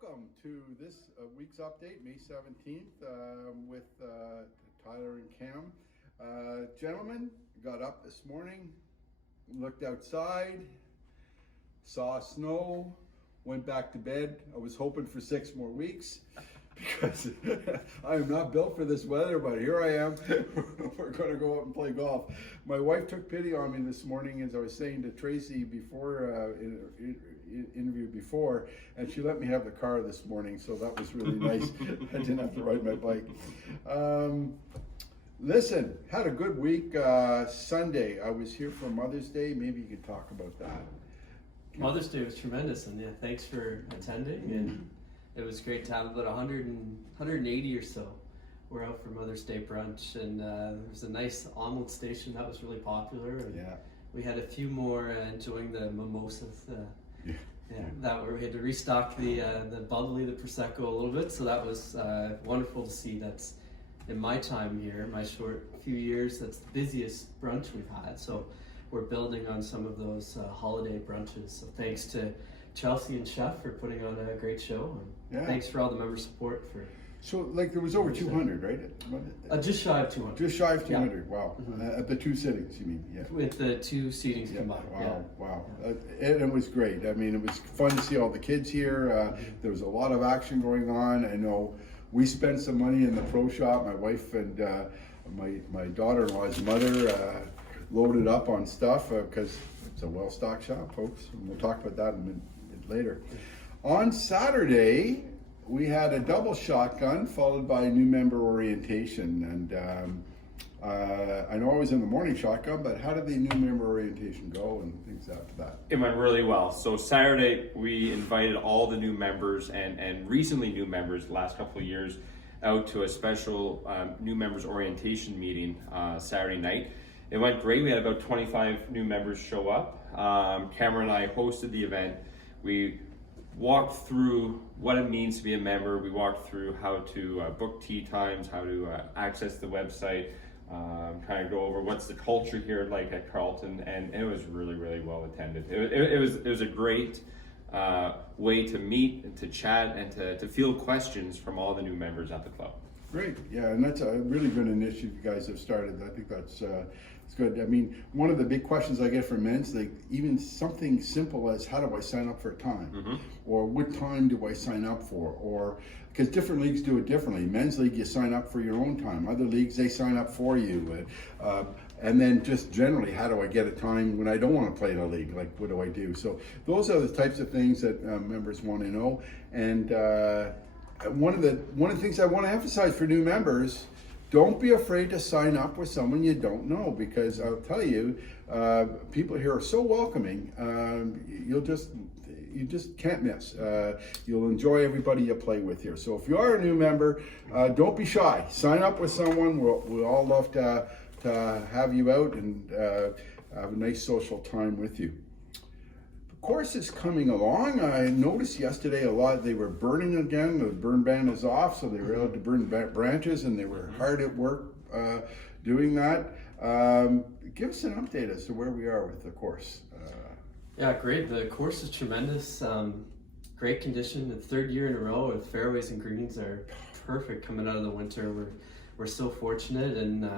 Welcome to this week's update, May 17th, with Tyler and Cam. Gentlemen, got up this morning, looked outside, saw snow, went back to bed. I was hoping for 6 more weeks because I am not built for this weather, but here I am. We're going to go out and play golf. My wife took pity on me this morning, as I was saying to Tracy before, interview before, and she let me have the car this morning, so that was really nice. I didn't have to ride my bike. Listen, had a good week. Sunday, I was here for Mother's Day. Maybe you could talk about that. Mother's Day was tremendous, and yeah, thanks for attending. And it was great to have about 180 or so. We're out for Mother's Day brunch, and there was a nice omelet station that was really popular. And Yeah. we had a few more enjoying the mimosas. We had to restock the bubbly, the prosecco a little bit, so that was wonderful to see. That's in my time here, my short few years, that's the busiest brunch we've had. So we're building on some of those holiday brunches. So thanks to Chelsea and Chef for putting on a great show. And thanks for all the member support for. So, like, there was over 200, right? Just shy of 200. Just shy of 200. Yeah. Wow. At the 2 sittings, you mean? Yeah. With the 2 seatings combined. Wow. And it was great. I mean, it was fun to see all the kids here. There was a lot of action going on. I know we spent some money in the pro shop. My wife and my daughter-in-law's mother loaded up on stuff because it's a well-stocked shop, folks. And we'll talk about that in a bit later. On Saturday, we had a double shotgun followed by a new member orientation, and I know I was in the morning shotgun, but how did the new member orientation go and things after that? It went really well. So Saturday we invited all the new members and recently new members the last couple of years out to a special new members orientation meeting Saturday night. It went great. We had about 25 new members show up. Cameron and I hosted the event. We walked through what it means to be a member. We walked through how to book tee times, how to access the website, kind of go over what's the culture here like at Carleton, and it was really, really well attended. It was a great way to meet and to chat and to field questions from all the new members at the club. Great, yeah, and that's a really good initiative you guys have started. I think that's it's good. I mean, one of the big questions I get from men's league, even something simple as how do I sign up for a time, or what time do I sign up for, or because different leagues do it differently. Men's league, you sign up for your own time. Other leagues, they sign up for you. And then just generally, how do I get a time when I don't want to play in a league? Like, what do I do? So those are the types of things that members want to know. And one of the things I want to emphasize for new members, don't be afraid to sign up with someone you don't know, because I'll tell you, people here are so welcoming. You just can't miss. You'll enjoy everybody you play with here. So if you are a new member, don't be shy. Sign up with someone. We'll all love to have you out and have a nice social time with you. The course is coming along. I noticed yesterday a lot, they were burning again. The burn ban is off, so they were able to burn branches, and they were hard at work doing that. Give us an update as to where we are with the course. Yeah, great. The course is tremendous. Great condition. The 3rd year in a row with fairways and greens are perfect coming out of the winter. We're so fortunate, and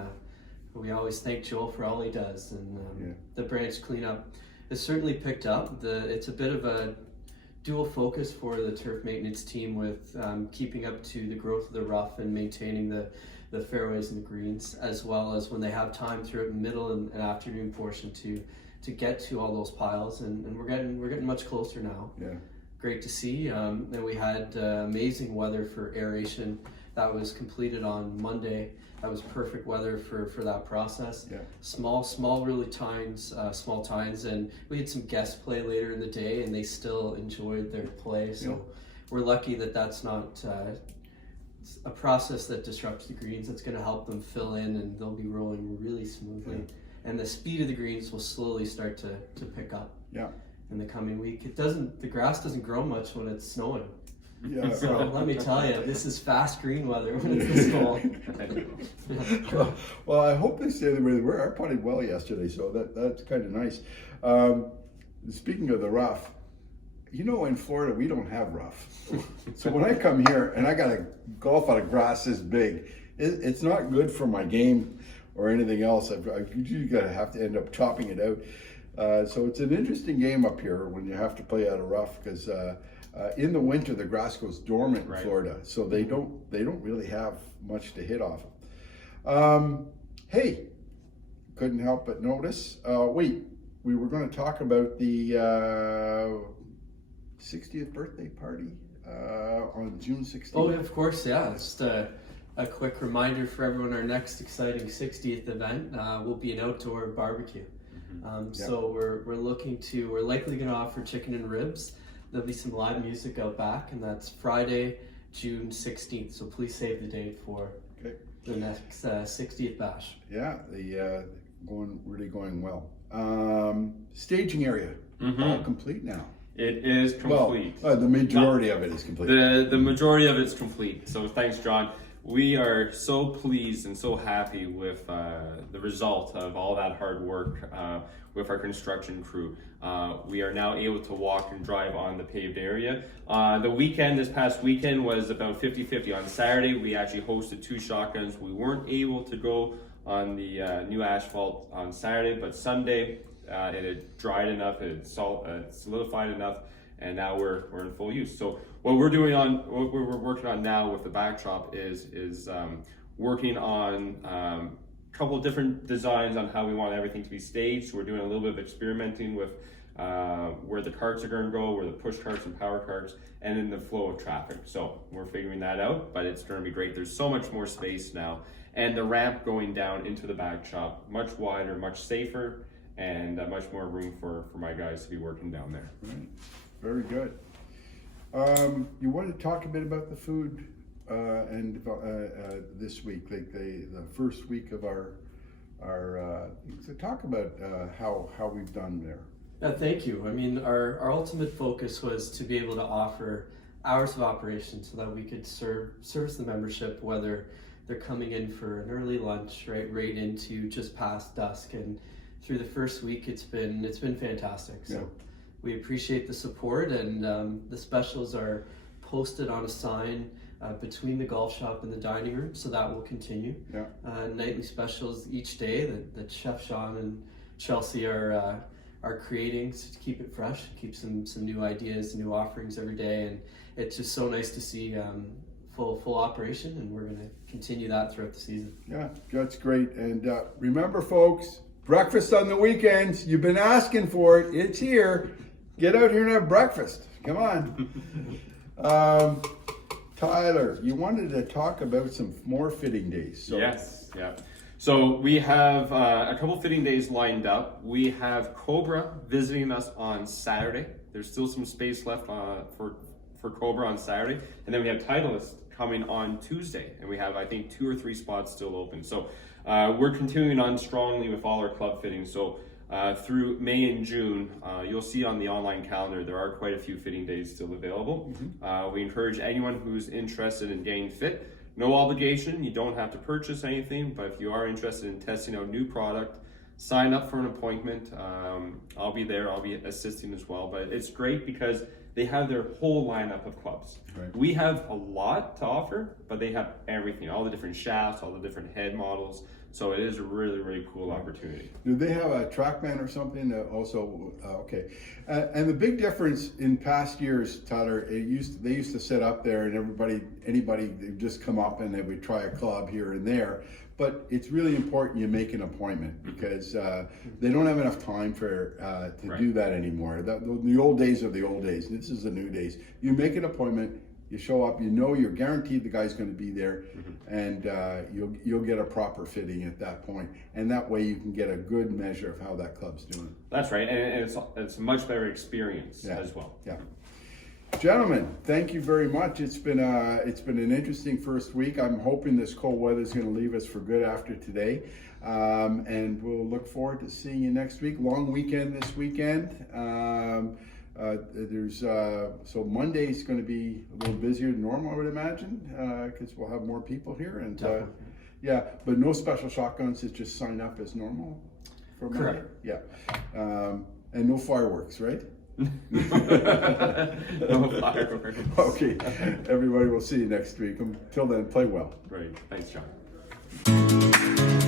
we always thank Joel for all he does. And the branch cleanup has certainly picked up. It's a bit of a dual focus for the turf maintenance team with keeping up to the growth of the rough and maintaining the fairways and the greens, as well as when they have time throughout the middle and afternoon portion to get to all those piles, and we're getting much closer now. Yeah, great to see. And we had amazing weather for aeration. That was completed on Monday. That was perfect weather for that process. Yeah. Small tines, and we had some guest play later in the day, and they still enjoyed their play. So we're lucky that that's not a process that disrupts the greens. That's going to help them fill in, and they'll be rolling really smoothly. Yeah. And the speed of the greens will slowly start to pick up. Yeah. In the coming week. The grass doesn't grow much when it's snowing. Yeah. So let me tell you, this is fast green weather when it's this cold. Well, I hope they stay the way they were. I putted well yesterday, so that's kind of nice. Speaking of the rough, you know, in Florida, we don't have rough. So when I come here and I got to golf on a grass this big, it's not good for my game or anything else. I've usually have to end up chopping it out. So it's an interesting game up here when you have to play out of rough, because in the winter the grass goes dormant in Florida, so they don't really have much to hit off of. Hey, couldn't help but notice. Wait, we were going to talk about the 60th birthday party on June 16th. Oh, of course, yeah. Just a quick reminder for everyone, our next exciting 60th event will be an outdoor barbecue. So we're likely going to offer chicken and ribs. There'll be some live music out back, and that's Friday, June 16th. So please save the date for the next 60th bash. Yeah, really going well. Staging area, all complete now. It is complete. Well, the majority of it is complete. The majority of it's complete. So thanks, John. We are so pleased and so happy with the result of all that hard work with our construction crew. We are now able to walk and drive on the paved area. This past weekend was about 50-50. On Saturday, we actually hosted 2 shotguns. We weren't able to go on the new asphalt on Saturday, but Sunday it had dried enough, it had solidified enough, and now we're in full use. So what we're working on now with the backdrop is working on a couple of different designs on how we want everything to be staged. So we're doing a little bit of experimenting with where the carts are going to go, where the push carts and power carts, and then the flow of traffic. So we're figuring that out, but it's going to be great. There's so much more space now, and the ramp going down into the backdrop, much wider, much safer, and much more room for my guys to be working down there. Right. Very good. You want to talk a bit about the food and this week, like the first week of our so talk about how we've done there. Thank you. I mean, our ultimate focus was to be able to offer hours of operation so that we could service the membership, whether they're coming in for an early lunch, right into just past dusk. And through the first week, it's been fantastic. So we appreciate the support, and the specials are posted on a sign between the golf shop and the dining room, so that will continue. Nightly specials each day that Chef Sean and Chelsea are creating to keep it fresh, keep some new ideas, new offerings every day, and it's just so nice to see full operation, and we're going to continue that throughout the season. Yeah, that's great. And remember, folks, breakfast on the weekends. You've been asking for it. It's here. Get out here and have breakfast. Come on. Tyler, you wanted to talk about some more fitting days. So. Yes, yeah. So we have a couple fitting days lined up. We have Cobra visiting us on Saturday. There's still some space left for Cobra on Saturday. And then we have Titleist coming on Tuesday. And we have, I think, 2 or 3 spots still open. So we're continuing on strongly with all our club fittings. So through May and June, you'll see on the online calendar, there are quite a few fitting days still available. We encourage anyone who's interested in getting fit. No obligation, you don't have to purchase anything, but if you are interested in testing out new product, sign up for an appointment. I'll be there, I'll be assisting as well, but it's great because they have their whole lineup of clubs. Right. We have a lot to offer, but they have everything, all the different shafts, all the different head models. So it is a really, really cool opportunity. Do they have a TrackMan or something also? Okay. And the big difference in past years, Tyler, they used to sit up there and anybody they'd just come up and they would try a club here and there. But it's really important you make an appointment because they don't have enough time to do that anymore. The old days are the old days. This is the new days. You make an appointment. You show up, you know you're guaranteed the guy's going to be there, and you'll get a proper fitting at that point, and that way you can get a good measure of how that club's doing. That's right, and it's a much better experience as well. Yeah, gentlemen, thank you very much. It's been an interesting first week. I'm hoping this cold weather is going to leave us for good after today, and we'll look forward to seeing you next week. Long weekend this weekend. So Monday's going to be a little busier than normal, I would imagine, because we'll have more people here, and but no special shotguns. It's just sign up as normal for Monday. Correct. Yeah, and no fireworks, right? No fireworks. Okay, everybody, we'll see you next week. Until then, play well. Great. Thanks, John.